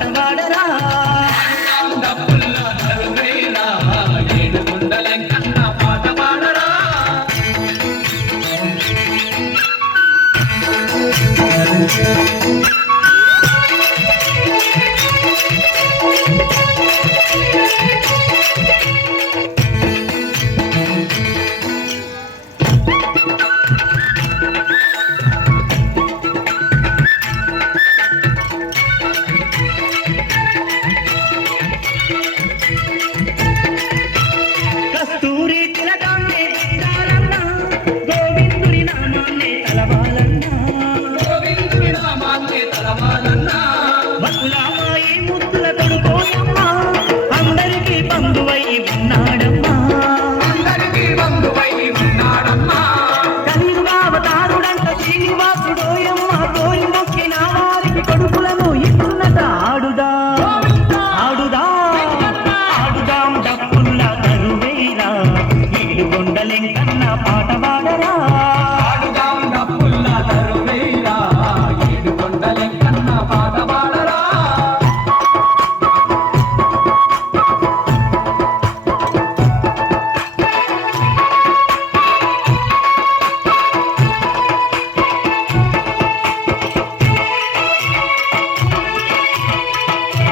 పాట పాడరా పాట పాడరా కస్తూరి తిలకాన్నే దిద్దాలన్న గోవిందుడి నామాన్నే తలవాలన్నా గోవిందుడి నామాన్నే తలవాలన్నా బతులామాయి ముద్దుల కొడుకోయమ్మా అందరికీ బంధువై ఉన్నాడమ్మా అందరికీ బంధువై ఉన్నాడమ్మా కలియుగ అవతారుడంట శ్రీనివాసుడోయమ్మ కోరి మొక్కిన వారికి కొడుకులను ఇస్తున్నట ఆడుదా ఆడుదా ఆడుదాం డప్పుల్ల తరువేరా ఏడుగొండలెంకన్న పాట పాడరా ఆడుదాం డప్పుల్ల తరువేరా ఏడుకొండలెంకన్న పాట